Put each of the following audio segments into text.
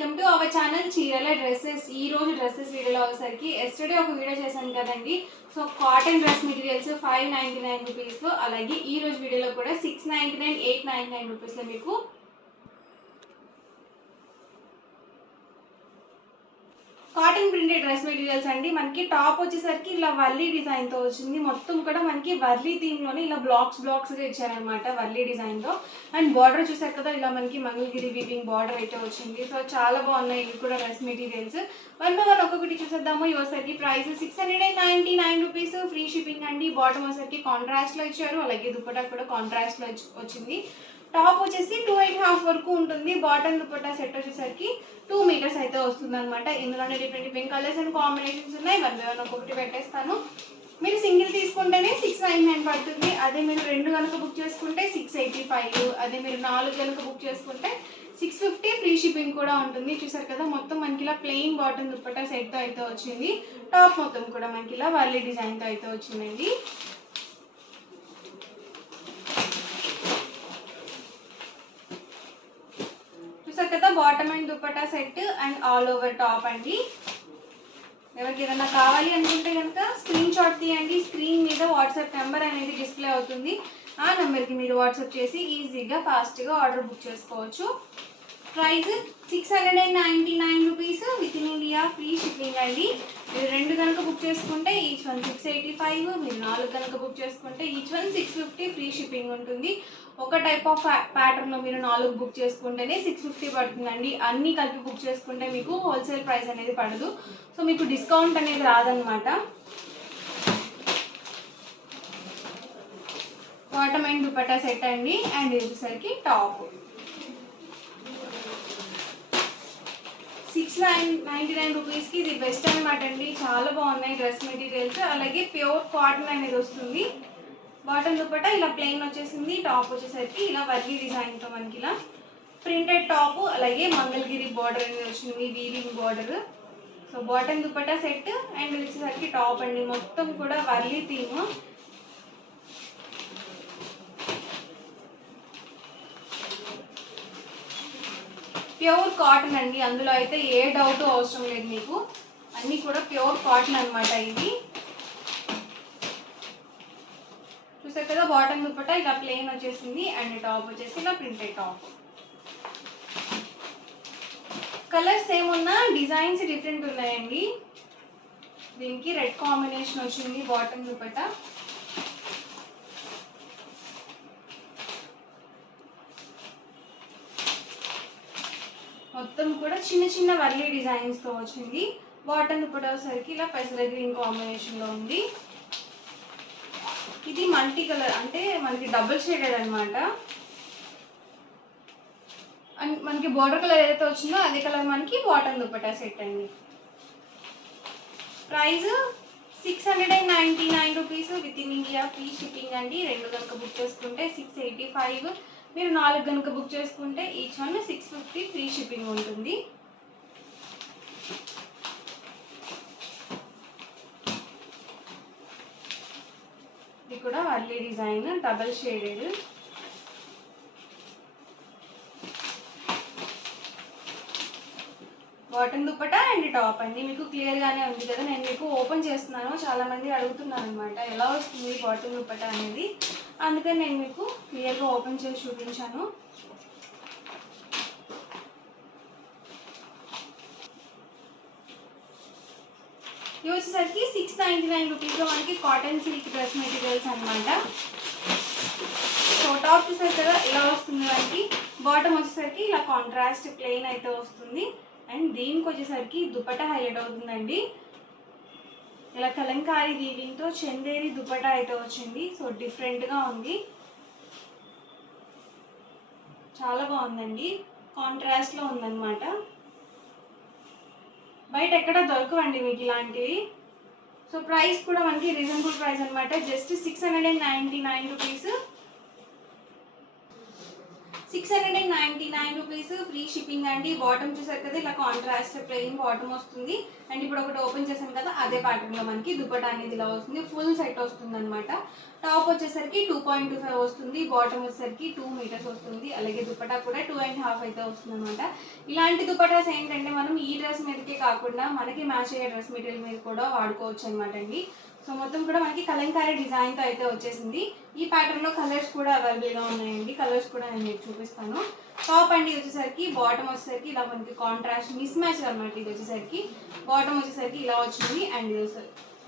Welcome to our channel చీరల dresses. ఈ రోజు డ్రెస్సెస్ వీడియోలో వచ్చేసరికి ఎస్టర్డే ఒక వీడియో చేశాను కదండి. సో కాటన్ డ్రెస్ మెటీరియల్స్ 599 రూపీస్లో, అలాగే ఈ రోజు వీడియోలో కూడా 699 899 రూపీస్లో మీకు కాటన్ ప్రింటెడ్ డ్రెస్ మెటీరియల్స్ అండి. మనకి టాప్ వచ్చేసరికి ఇలా వర్లీ డిజైన్తో వచ్చింది. మొత్తం కూడా మనకి వర్లీ థీమ్లోనే ఇలా బ్లాక్స్గా ఇచ్చారనమాట వర్లీ డిజైన్తో. అండ్ బార్డర్ చూసారు కదా, ఇలా మనకి మంగళగిరి వీవింగ్ బార్డర్ అయితే వచ్చింది. సో చాలా బాగున్నాయి ఇవి కూడా dress materials. One by one ఒక్కొక్కటి చూసేద్దాము. ఇవసరికి ప్రైస్ 699 రూపీస్, ఫ్రీ షిప్పింగ్ అండి. బాటమ్ వచ్చేసరికి కాంట్రాస్ట్లో ఇచ్చారు, అలాగే దుపట్టా కూడా కాంట్రాస్ట్లో వచ్చింది. టాప్ వచ్చేసి 2.5 వరకు ఉంటుంది. బాటమ్ దుపట్టా సెట్ వచ్చేసరికి 2 మీటర్స్ అయితే వస్తుంది అనమాట. ఇందులోనే డిఫరెంట్ కలర్స్ అండ్ కాంబినేషన్స్ ఉన్నాయి. వన్ బై వన్ ఒక్కొక్కటి పెట్టేస్తాను. మీరు సింగిల్ తీసుకుంటేనే 699 పడుతుంది. అదే మీరు 2 కనుక బుక్ చేసుకుంటే 685. అదే మీరు 4 కనుక బుక్ చేసుకుంటే 650. ఫ్రీ షిప్పింగ్ కూడా ఉంటుంది. చూసారు కదా, మొత్తం మనకి ఇలా ప్లెయిన్ బాటమ్ దుపట్టా సెట్తో అయితే వచ్చింది. టాప్ మొత్తం కూడా మనకి ఇలా వర్లీ డిజైన్తో అయితే వచ్చిందండి. కదా, bottom and dupatta set and all over top అండి. ఎవరికి ఏదైనా కావాలి అనుకుంటే కనుక స్క్రీన్ షాట్ తీయండి. స్క్రీన్ మీద వాట్సాప్ నెంబర్ అనేది డిస్ప్లే అవుతుంది. ఆ నెంబర్కి మీరు వాట్సాప్ చేసి ఈజీగా ఫాస్ట్గా ఆర్డర్ బుక్ చేసుకోవచ్చు. Price 699 rupees, with in India free shipping అండి. మీరు 2 కనుక బుక్ చేసుకుంటే ఈచ్ వన్ 685. మీరు 4 కనుక బుక్ చేసుకుంటే ఈచ్ వన్ 650. ఫ్రీ షిప్పింగ్ ఉంటుంది. ఒక టైప్ ఆఫ్ ప్యాటర్న్లో మీరు 4 బుక్ చేసుకుంటేనే 650 పడుతుందండి. అన్నీ కలిపి బుక్ చేసుకుంటే మీకు హోల్సేల్ ప్రైస్ అనేది పడదు. సో మీకు డిస్కౌంట్ అనేది రాదనమాట. బాటమ్ అండ్ దుపట్టా సెట్ అండి. అండ్ ఇది వచ్చేసరికి టాప్ 699 రూపీస్కి ఇది బెస్ట్ అనమాట అండి. చాలా బాగున్నాయి డ్రెస్ మెటీరియల్స్. అలాగే ప్యూర్ కాటన్ అనేది వస్తుంది. బాటమ్ దుపట్టా ఇలా ప్లెయిన్ వచ్చేసింది. టాప్ వచ్చేసరికి ఇలా వర్లీ డిజైన్తో మనకి ఇలా ప్రింటెడ్ టాప్, అలాగే మంగళగిరి బార్డర్ అనేది వచ్చింది, weaving border. So bottom dupatta set and వచ్చేసరికి టాప్ అండి. మొత్తం కూడా వర్లీ థీమ్. ప్యూర్ కాటన్ అండి. అందులో అయితే ఏ డౌట్ అవసరం లేదు మీకు. అన్నీ కూడా ప్యూర్ కాటన్ అనమాట. ఇది చూసారు కదా, బాటమ్ దుపట్టా ఇలా ప్లెయిన్ వచ్చేసింది అండ్ టాప్ వచ్చేసి ఇలా ప్రింటెడ్ టాప్. కలర్స్ సేమ్ ఉన్నా డిజైన్స్ డిఫరెంట్ ఉన్నాయండి. దీనికి రెడ్ కాంబినేషన్ వచ్చింది బాటమ్ దుపట్టా. మొత్తం కూడా చిన్న చిన్న వర్లీ డిజైన్స్తో వచ్చింది. బాటమ్ దుపట్టా వచ్చేసరికి ఇలా పెసర గ్రీన్ కాంబినేషన్లో ఉంది. ఇది మల్టీ కలర్, అంటే మనకి డబుల్ షేడెడ్ అనమాట. అండ్ మనకి బోర్డర్ కలర్ ఏదైతే వచ్చిందో అదే కలర్ మనకి బాటమ్ దుపట్టా సెట్ అండి. Price 699 rupees, with in India free shipping అండి. 2 కనుక బుక్ చేసుకుంటే 685. మీరు 4 కనుక బుక్ చేసుకుంటే ఈచ్ వన్ 650. ఫ్రీ షిప్పింగ్ ఉంటుంది. ఇది కూడా Warli design, double shaded. Bottom dupatta and top అండి. మీకు క్లియర్గానే ఉంది కదా, నేను మీకు ఓపెన్ చేస్తున్నాను. చాలామంది అడుగుతున్నారు అనమాట ఎలా వస్తుంది బాటమ్ దుపట్టా అనేది. అందుకని నేను మీకు క్లియర్గా ఓపెన్ చేసి చూపించాను. ఇవి వచ్చేసరికి 699 రూపీస్లో మనకి కాటన్ సిల్క్ డ్రెస్ మెటీరియల్స్ అనమాట. సో టాప్ చూసారు కదా ఇలా వస్తుంది మనకి. బాటమ్ వచ్చేసరికి ఇలా కాంట్రాస్ట్ ప్లెయిన్ అయితే వస్తుంది. అండ్ దీనికి వచ్చేసరికి దుపట్టా హైలైట్ అవుతుందండి. ఇలా కలంకారీ వీవింగ్తో చందేరి దుపట్టా అయితే వచ్చింది. సో డిఫరెంట్గా ఉంది, చాలా బాగుందండి. కాంట్రాస్ట్లో ఉందన్నమాట. బయట ఎక్కడ దొరకవండి మీకు ఇలాంటివి. సో ప్రైస్ కూడా మనకి రీజనబుల్ ప్రైస్ అనమాట. Just 699 rupees. 699 rupees free shipping అండి. బాటమ్ చూసారు కదా ఇలా కాంట్రాస్ట్ ప్లెయిన్ బాటమ్ వస్తుంది. అండ్ ఇప్పుడు ఒకటి ఓపెన్ చేశాను కదా అదే ప్యాటర్న్ లో మనకి దుపట్టా అనేది ఇలా వస్తుంది. ఫుల్ సెట్ వస్తుంది అనమాట. టాప్ వచ్చేసరికి 2.25 వస్తుంది. బాటమ్ వచ్చేసరికి 2 మీటర్స్ వస్తుంది. అలాగే దుపట్టా కూడా 2.5 అయితే వస్తుంది అనమాట. ఇలాంటి దుపట్టాస్ ఏంటంటే మనం ఈ డ్రెస్ మీదకే కాకుండా మనకి మ్యాచ్ అయ్యే డ్రెస్ మెటీరియల్ మీద కూడా వాడుకోవచ్చు అనమాట అండి. సో మొత్తం కూడా మనకి కలంకారీ డిజైన్తో అయితే వచ్చేసింది. ఈ ప్యాటర్న్లో కలర్స్ కూడా అవైలబుల్గా ఉన్నాయండి. కలర్స్ కూడా నేను మీకు చూపిస్తాను. టాప్ అండి వచ్చేసరికి బాటమ్ వచ్చేసరికి ఇలా మనకి కాంట్రాస్ట్ మిస్ మ్యాచ్ అనమాట. ఇది వచ్చేసరికి బాటమ్ వచ్చేసరికి ఇలా వచ్చింది. అండ్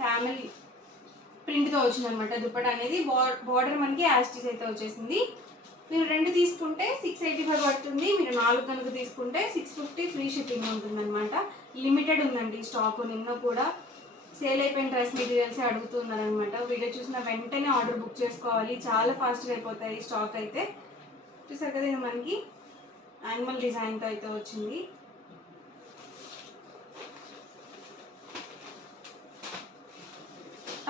ఫ్యామిలీ ప్రింట్తో వచ్చింది అనమాట. దుపట్టా అనేది బార్డర్ మనకి యాస్టీస్ అయితే వచ్చేసింది. మీరు 2 తీసుకుంటే 685 పడుతుంది. మీరు 4 కనుక తీసుకుంటే 650 ఫ్రీ షిప్పింగ్ ఉంటుంది అనమాట. లిమిటెడ్ ఉందండి స్టాక్. నిన్న కూడా సేల్ అయిపోయిన డ్రెస్ మెటీరియల్స్ అడుగుతున్నారు అనమాట. వీడియో చూసిన వెంటనే ఆర్డర్ బుక్ చేసుకోవాలి. చాలా ఫాస్ట్గా అయిపోతాయి స్టాక్ అయితే. చూసారు కదా ఇది మనకి యానిమల్ డిజైన్తో అయితే వచ్చింది.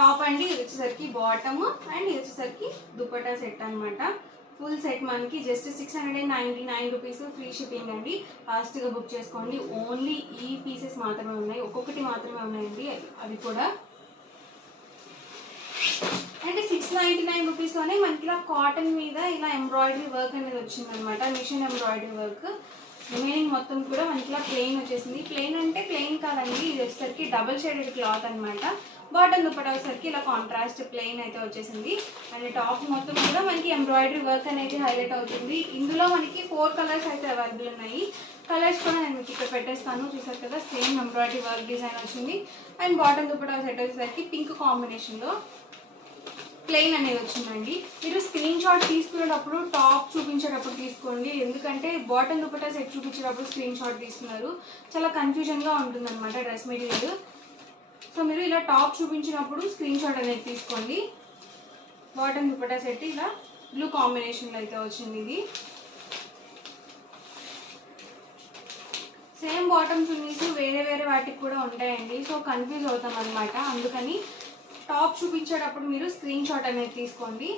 టాప్ అండి ఇది వచ్చేసరికి బాటమ్ అండ్ ఇది వచ్చేసరికి దుపట్టా సెట్ అనమాట. ఫుల్ సెట్ మనకి జస్ట్ 699 రూపీస్ ఫ్రీ షిప్పింగ్ అండి. ఫాస్ట్గా బుక్ చేసుకోండి. ఓన్లీ ఈ పీసెస్ మాత్రమే ఉన్నాయి. ఒక్కొక్కటి మాత్రమే ఉన్నాయండి. అవి కూడా అంటే 699 రూపీస్లోనే మనకి ఇలా కాటన్ మీద ఇలా ఎంబ్రాయిడరీ వర్క్ అనేది వచ్చిందనమాట. Machine embroidery work. రిమైనింగ్ మొత్తం కూడా మనకి ఇలా ప్లెయిన్ వచ్చేసింది. ప్లెయిన్ అంటే ప్లెయిన్ కాదండి, ఇది వచ్చేసరికి డబుల్ షేడెడ్ క్లాత్ అనమాట. బాటమ్ దుపట్టా వచ్చేసరికి ఇలా కాంట్రాస్ట్ ప్లెయిన్ అయితే వచ్చేసింది. అండ్ టాప్ మొత్తం కూడా మనకి ఎంబ్రాయిడరీ వర్క్ అనేది హైలైట్ అవుతుంది. ఇందులో మనకి 4 కలర్స్ అయితే అవైలబుల్ ఉన్నాయి. కలర్స్ కూడా నేను మీకు ఇక్కడ పెట్టేస్తాను. చూసారు కదా సేమ్ ఎంబ్రాయిడరీ వర్క్ డిజైన్ వచ్చింది. అండ్ బాటమ్ దుపట్టా సెట్ వచ్చేసరికి పింక్ కాంబినేషన్లో ప్లెయిన్ అనేది వచ్చిందండి. మీరు స్క్రీన్ షాట్ తీసుకునేటప్పుడు టాప్ చూపించేటప్పుడు తీసుకోండి. ఎందుకంటే బాటమ్ దుపట్టా సెట్ చూపించేటప్పుడు స్క్రీన్ షాట్ తీసుకున్నారు చాలా కన్ఫ్యూజన్గా ఉంటుంది అనమాట డ్రెస్ మెటీరియల్. సో మీరు ఇలా టాప్ చూపించినప్పుడు స్క్రీన్ షాట్ అనేది తీసుకోండి. బాటమ్ దుపట్టా సెట్ ఇలా బ్లూ కాంబినేషన్లో అయితే వచ్చింది. ఇది సేమ్ బాటమ్ చున్నీస్ వేరే వేరే వాటికి కూడా ఉంటాయండి. సో కన్ఫ్యూజ్ అవుతాం అనమాట. అందుకని టాప్ చూపించేటప్పుడు మీరు స్క్రీన్ షాట్ అనేది తీసుకోండి.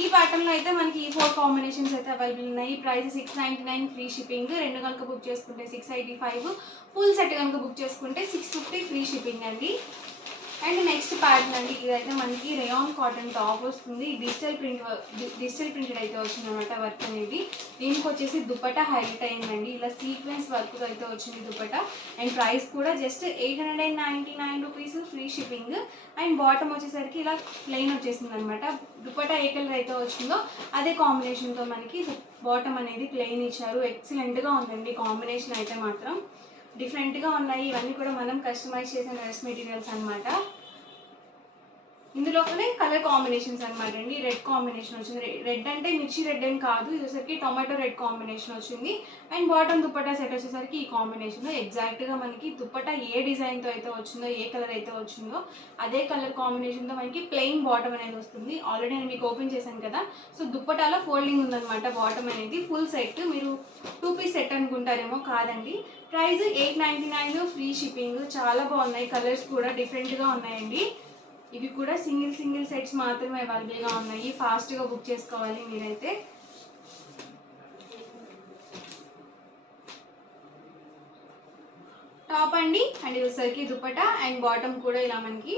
ఈ ప్యాటర్న్లో అయితే మనకి ఈ 4 కాంబినేషన్స్ అయితే అవైలబుల్ ఉన్నాయి. Price 699 free shipping. 2 కనుక బుక్ చేసుకుంటే 685. ఫుల్ సెట్ కనుక బుక్ చేసుకుంటే 650 ఫ్రీ షిప్పింగ్ అండి. అండ్ నెక్స్ట్ ప్యాటర్న్ అండి. ఇదైతే మనకి రేయాన్ కాటన్ టాప్ వస్తుంది. డిజిటల్ ప్రింటెడ్ అయితే వచ్చింది అనమాట వర్క్ అనేది. దీనికి వచ్చేసి దుపట్టా హైలైట్ అయిందండి. ఇలా సీక్వెన్స్ వర్క్ అయితే వచ్చింది దుపట్టా. అండ్ ప్రైస్ కూడా just 899 rupees free shipping. And bottom వచ్చేసరికి ఇలా ప్లెయిన్ వచ్చేసింది అనమాట. దుపట్టా ఏ కలర్ అయితే వచ్చిందో అదే కాంబినేషన్తో మనకి బాటమ్ అనేది ప్లెయిన్ ఇచ్చారు. ఎక్సలెంట్గా ఉందండి కాంబినేషన్ అయితే మాత్రం. డిఫరెంట్గా ఉన్నాయి. ఇవన్నీ కూడా మనం కస్టమైజ్ చేసిన డ్రెస్ మెటీరియల్స్ అనమాట. ఇందులోనే కలర్ కాంబినేషన్స్ అనమాట అండి. రెడ్ కాంబినేషన్ వచ్చింది. రెడ్ అంటే మిర్చి రెడ్ ఏం కాదు, ఇది వచ్చేసరికి టొమాటో రెడ్ కాంబినేషన్ వచ్చింది. అండ్ బాటమ్ దుపట్టా సెట్ వచ్చేసరికి ఈ కాంబినేషన్. ఎగ్జాక్ట్గా మనకి దుపట్టా ఏ డిజైన్తో అయితే వచ్చిందో, ఏ కలర్ అయితే వచ్చిందో అదే కలర్ కాంబినేషన్తో మనకి ప్లెయిన్ బాటమ్ అనేది వస్తుంది. ఆల్రెడీ నేను మీకు ఓపెన్ చేశాను కదా. సో దుపట్టాలో ఫోల్డింగ్ ఉందన్నమాట బాటమ్ అనేది. Full set. మీరు 2 పీస్ సెట్ అనుకుంటారేమో, కాదండి. Price 899 free shipping. చాలా బాగున్నాయి. కలర్స్ కూడా డిఫరెంట్గా ఉన్నాయండి. ఇవి కూడా సింగిల్ సెట్స్ మాత్రమే అవైలబుల్గా ఉన్నాయి. ఫాస్ట్గా బుక్ చేసుకోవాలి మీరైతే. టాప్ అండి అండ్ ఇది వచ్చేసరికి దుపట్టా అండ్ బాటమ్ కూడా ఇలా మనకి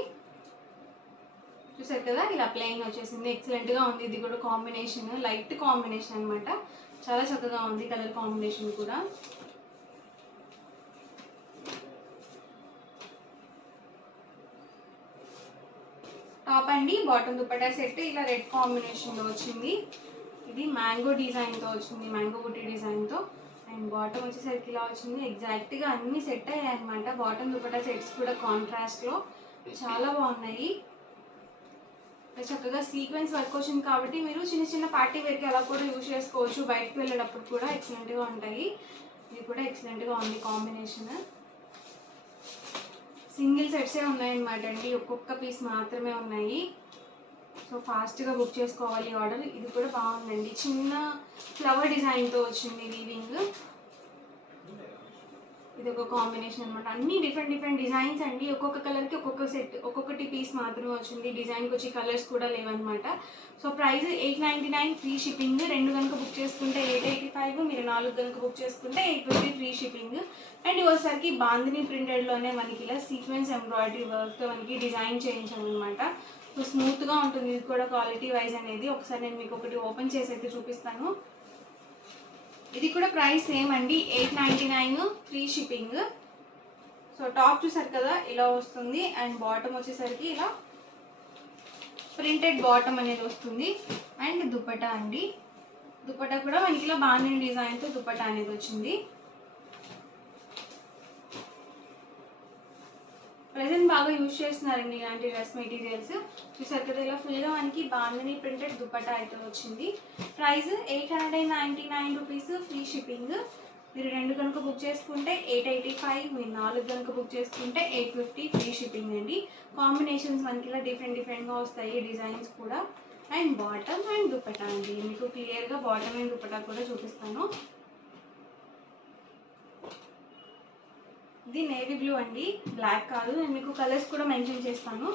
చూసారు కదా ఇలా ప్లెయిన్ వచ్చేసింది. ఎక్సలెంట్గా ఉంది. ఇది కూడా కాంబినేషన్ లైట్ కాంబినేషన్ అనమాట. చాలా చక్కగా ఉంది కలర్ కాంబినేషన్ కూడా. టాప్ అండి బాటమ్ దుపట్టా సెట్ ఇలా రెడ్ కాంబినేషన్లో వచ్చింది. ఇది మ్యాంగో డిజైన్తో వచ్చింది, మ్యాంగో బుట్టి డిజైన్తో. అండ్ బాటమ్ వచ్చేసరికి ఇలా వచ్చింది. ఎగ్జాక్ట్గా అన్నీ సెట్ అయ్యాయి అనమాట. బాటమ్ దుపట్టా సెట్స్ కూడా కాంట్రాస్ట్లో చాలా బాగున్నాయి. చక్కగా సీక్వెన్స్ వర్క్ వచ్చింది కాబట్టి మీరు చిన్న పార్టీ వేర్కి అలా కూడా యూజ్ చేసుకోవచ్చు. బయటకు వెళ్ళేటప్పుడు కూడా ఎక్సలెంట్గా ఉంటాయి. ఇది కూడా ఎక్సలెంట్గా ఉంది కాంబినేషన్. సింగిల్ సెట్సే ఉన్నాయన్నమాట అండి. ఒక్కొక్క పీస్ మాత్రమే ఉన్నాయి. సో ఫాస్ట్గా బుక్ చేసుకోవాలి ఆర్డర్. ఇది కూడా బాగుందండి. చిన్న ఫ్లవర్ డిజైన్తో వచ్చింది వీవింగ్. ఇది ఒక కాంబినేషన్ అనమాట. అన్ని డిఫరెంట్ డిఫరెంట్ డిజైన్స్ అండి. ఒక్కొక్క కలర్కి ఒక్కొక్క సెట్, ఒక్కొక్కటి పీస్ మాత్రమే వచ్చింది. డిజైన్కి వచ్చి కలర్స్ కూడా లేవన్నమాట. So price 899 free shipping. 2 కనుక బుక్ చేసుకుంటే 885, మీరు 4 కనుక బుక్ చేసుకుంటే 850 ఫ్రీ షిప్పింగ్. అండ్ ఇవసరికి బాందిని ప్రింటెడ్లోనే మనకి ఇలా సీక్వెన్స్ ఎంబ్రాయిడరీ వర్క్తో మనకి డిజైన్ చేయించామన్నమాట. సో స్మూత్గా ఉంటుంది ఇది కూడా క్వాలిటీ వైజ్ అనేది. ఒకసారి నేను మీకు ఒకటి ఓపెన్ చేసి అయితే చూపిస్తాను. ఇది కూడా ప్రైస్ సేమ్ అండి, 899 ఫ్రీ షిప్పింగ్. సో టాప్ చూసారు కదా ఇలా వస్తుంది. అండ్ బాటమ్ వచ్చేసరికి ఇలా ప్రింటెడ్ బాటమ్ అనేది వస్తుంది. అండ్ దుపట్టా అండి, దుపట్టా కూడా మనకి ఇలా బాందిని డిజైన్తో దుపట్టా అనేది వచ్చింది. ప్రజెంట్ బాగా యూజ్ చేస్తున్నారండి ఇలాంటి డ్రెస్ మెటీరియల్స్. చూసారు కదా ఇలా ఫుల్గా మనకి బాందిని ప్రింటెడ్ దుపట్టా అయితే వచ్చింది. Price 899 rupees free shipping. మీరు 2 కనుక బుక్ చేసుకుంటే 885, మీరు 4 కనుక బుక్ చేసుకుంటే 850 ఫ్రీ షిప్పింగ్ అండి. కాంబినేషన్స్ మనకి ఇలా డిఫరెంట్ డిఫరెంట్గా వస్తాయి డిజైన్స్ కూడా. అండ్ బాటమ్ అండ్ దుపట్టా అండి, మీకు క్లియర్గా బాటమ్ అండ్ దుపట్టా కూడా చూపిస్తాను. ఇది నేవీ బ్లూ అండి, బ్లాక్ కాదు. నేను మీకు కలర్స్ కూడా మెన్షన్ చేస్తాను.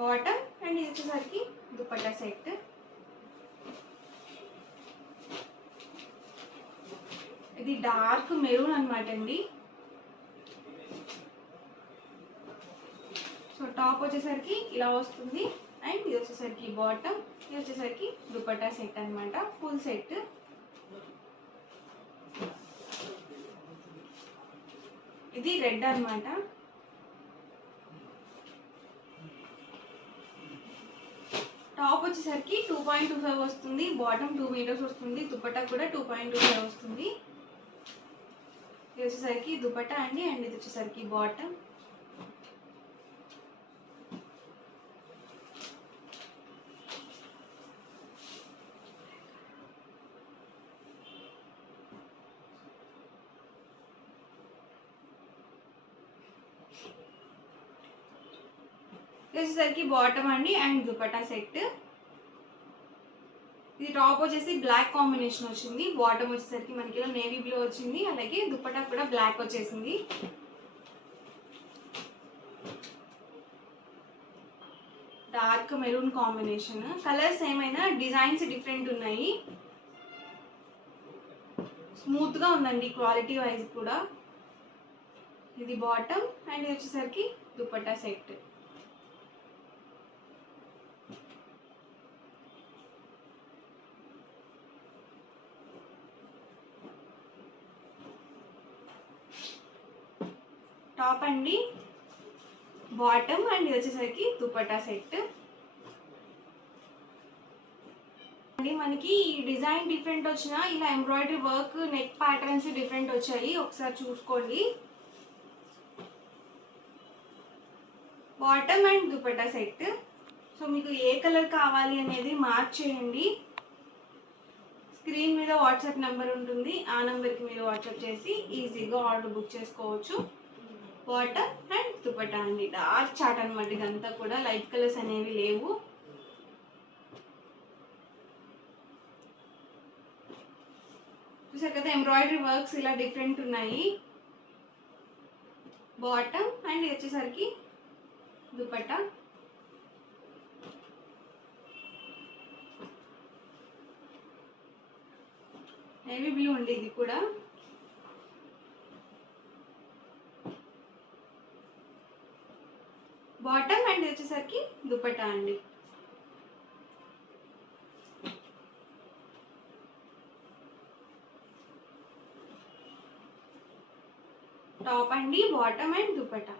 బాటమ్ అండ్ ఇది వచ్చేసరికి దుపట్టా సెట్. ఇది డార్క్ మెరూన్ అనమాట అండి. సో టాప్ వచ్చేసరికి ఇలా వస్తుంది. అండ్ ఇది వచ్చేసరికి బాటమ్, ఇది వచ్చేసరికి దుపట్టా సెట్ అనమాట, ఫుల్ సెట్. ఇది రెడ్ అనమాట. టాప్ వచ్చేసరికి 2.25 వస్తుంది, బాటమ్ 2 మీటర్స్ వస్తుంది, దుపట్టా కూడా 2.25 వస్తుంది. ఇది వచ్చేసరికి దుపట్టా అండి. అండ్ ఇది వచ్చేసరికి బాటమ్. వచ్చేసరికి బాటమ్ అండి అండ్ దుపట్టా సెట్. ఇది టాప్ వచ్చేసి బ్లాక్ కాంబినేషన్ వచ్చింది, బాటమ్ వచ్చేసరికి మనకి ఇలా నేవీ బ్లూ వచ్చింది, అలాగే దుపట్టా కూడా బ్లాక్ వచ్చేసింది. Dark maroon combination. కలర్స్ ఏమైనా డిజైన్స్ డిఫరెంట్ ఉన్నాయి. స్మూత్గా ఉందండి క్వాలిటీ వైజ్ కూడా. ఇది బాటమ్ అండ్ ఇది వచ్చేసరికి దుపట్టా సెట్. టాప్ అండి, బాటమ్ అండ్ ఇది వచ్చేసరికి దుపట్టా సెట్ అండి. మనకి ఈ డిజైన్ డిఫరెంట్ వచ్చినా ఇలా embroidery work neck patterns different వచ్చాయి, ఒకసారి చూసుకోండి. Bottom and dupatta set. So మీకు ఏ కలర్ కావాలి అనేది మార్క్ చేయండి. స్క్రీన్ మీద వాట్సాప్ నెంబర్ ఉంటుంది, ఆ నెంబర్కి మీరు వాట్సాప్ చేసి ఈజీగా ఆర్డర్ బుక్ చేసుకోవచ్చు. బాటమ్ అండ్ దుపట్టా అండి, డార్క్ చాట్ అనమాట. ఇదంతా కూడా లైట్ కలర్స్ అనేవి లేవు. చూసారు కదా ఎంబ్రాయిడరీ వర్క్స్ ఇలా డిఫరెంట్ ఉన్నాయి. బాటమ్ అండ్ ఇది వచ్చేసరికి దుపట్టా. నేవీ బ్లూ అండి ఇది కూడా. బాటమ్ అండ్ వచ్చేసరికి దుపట్టా అండి. టాప్ అండి, బాటమ్ అండ్ దుపట్టా.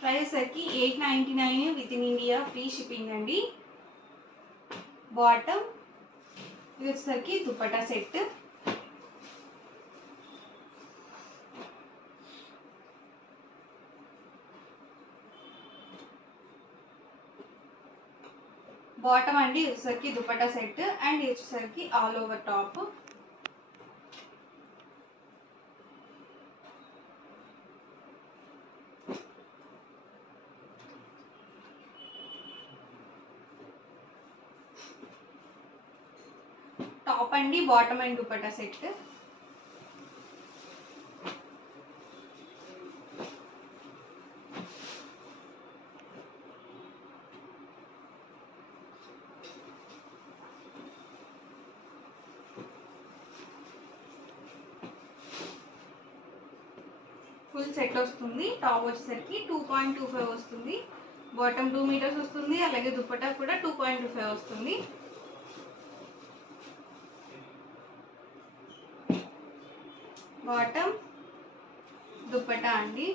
ప్రైస్ వచ్చేసరికి 899 with in India free shipping అండి. బాటమ్, ఇది వచ్చేసరికి దుపట్టా సెట్. బాటమ్ అండి ఇది వచ్చేసరికి దుపట్టా సెట్ అండ్ ఇది వచ్చేసరికి ఆల్ ఓవర్ టాప్. టాప్ అండి, bottom and dupatta set. Full set వస్తుంది. టాప్ వచ్చేసరికి 2.25 వస్తుంది, బాటమ్ 2 మీటర్స్ వస్తుంది, అలాగే దుపట్టా కూడా 2.25 వస్తుంది. బాటమ్ దుపట్టా అండి,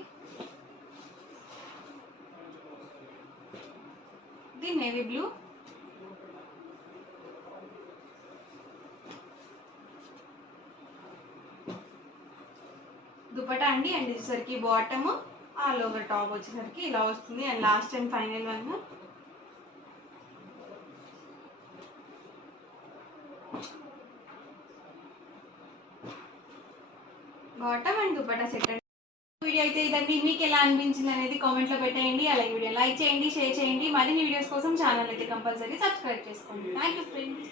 ఇది నేవీ బ్లూ. దుపట్టా అండి. అండ్ వచ్చేసరికి బాటమ్ ఆల్ ఓవర్ టాప్ వచ్చేసరికి ఇలా వస్తుంది. And last and final one bottom and dupatta set. Video అయితే ఇదండి. మీకు ఎలా అనిపించింది అనేది కామెంట్లో పెట్టేయండి. అలాగే వీడియో లైక్ చేయండి, షేర్ చేయండి. మరిన్ని వీడియోస్ కోసం ఛానల్ అయితే కంపల్సరీ సబ్స్క్రైబ్ చేసుకోండి. Thank you friends.